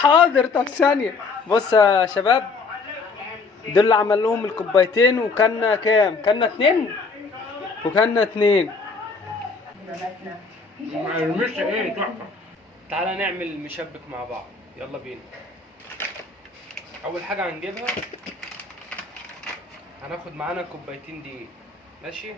حاضر. طب ثانية، بص يا شباب، دول اللي عمل لهم الكوبايتين، وكنا كام؟ كنا اتنين، وكنا اتنين. مش ايه تحفه. تعالى نعمل مشبك مع بعض، يلا بينا. اول حاجة هنجيبها، هناخد معانا كوبايتين دقيق، ماشي.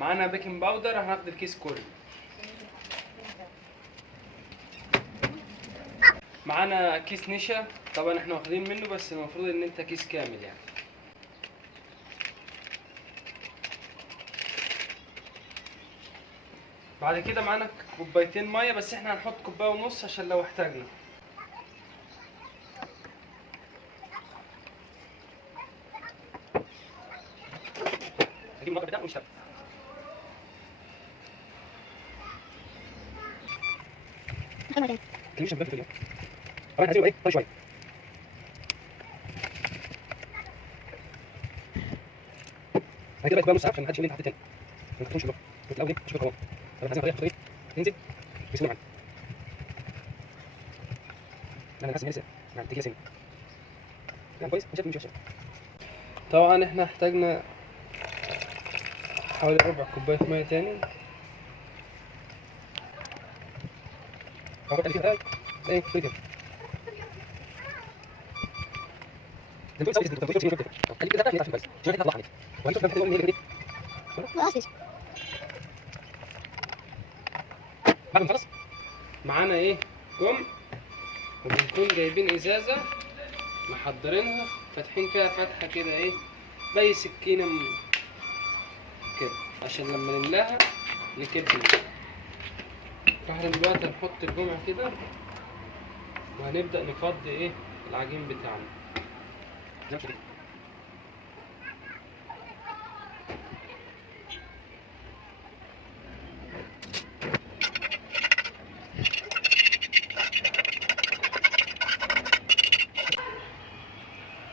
معانا بيكنج باودر، هناخد الكيس كله. معانا كيس نشا، طبعا احنا واخدين منه، بس المفروض ان انت كيس كامل يعني. بعد كده معانا كوبايتين ميه، بس احنا هنحط كوبايه ونص عشان لو احتاجنا. هجيب المضرب ده ونشتغل. كلمش شباب في الفيديو. طبعا هنزله ايه؟ طيب شويه. هجيب بقى كوبايه ونص عشان محدش يقول لي انت حطيت تاني. ما تحطهمش كلهم. كنت الاول ايه؟ اشوف القوام. طب احنا عايزين ايه؟ تنزل بسم الله. انا حاسس ان لسه يعني تيجي سنه. يعني كويس، مش هتمشي. طبعا احنا احتاجنا حوالي ربع كوبايه ميه تاني. فقط اللي فيها ايه كده. انت بتقول انت بتقول كده. خليك كده تعرف بس. شوف هتطلع عليك. وانت بتقول ان هي كده. خلاص. بعد ما خلص معانا ايه؟ كم، وبنكون جايبين ازازه محضرينها، فاتحين فيها فتحه كده ايه، باي سكينه كده، عشان لما نملاها نكبها. فاحنا دلوقتي هنحط الجمع كده، وهنبدأ نفضي ايه العجين بتاعنا.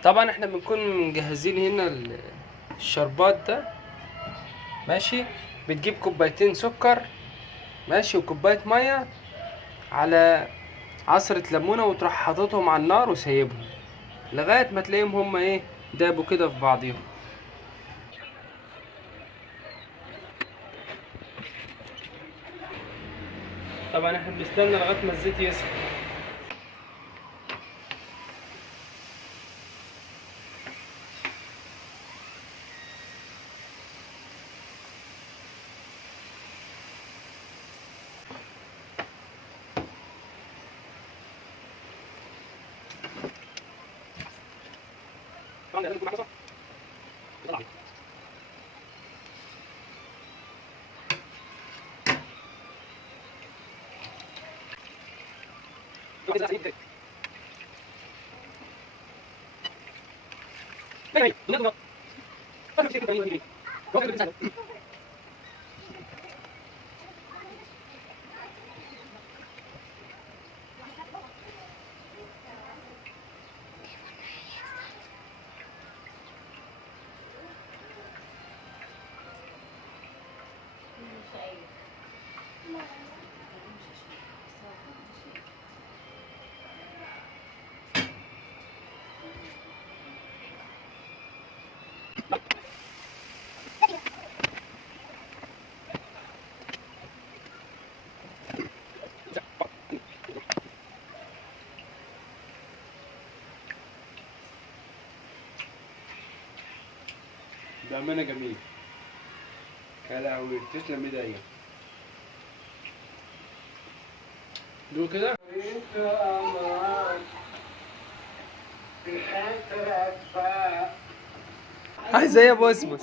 طبعا احنا بنكون مجهزين هنا الشربات ده، ماشي. بتجيب كوبايتين سكر، ماشي، وكوباية مية على عصرة ليمونة، وتروح حاططهم على النار وسايبهم لغاية ما تلاقيهم هما ايه دابوا كده في بعضيهم. طبعا احنا بنستنى لغاية ما الزيت يسخن. طبعا لازم يكون معاك طبعا. بأمانة جميل. يا لهوي، تسلم ايديا. دول كده. عايز ايه يا بوسبوس؟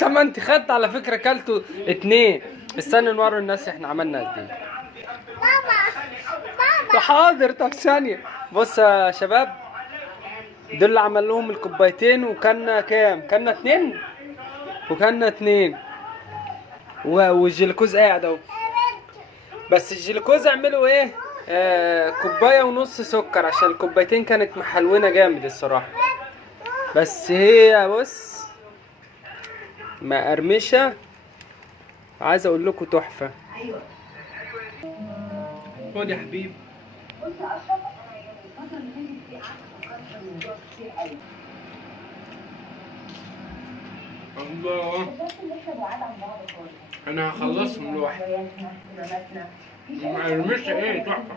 طب ما انت خدت على فكرة كلتوا اتنين. استنى نوري الناس احنا عملنا قد ايه. ماما حاضر. طب ثانية، بص يا شباب، دول اللي عمل لهم الكوبايتين، وكنا كام؟ كنا اتنين، وكنا اتنين، والجلوكوز قاعد اهو. بس الجلوكوز اعملوا ايه؟ كوبايه ونص سكر، عشان الكوبايتين كانت محلونه جامد الصراحه. بس هي بص مقرمشة، عايز اقول لكم تحفة. خد يا حبيبي. الله، انا هخلصهم لوحدي. مقرمشة ايه تحفة.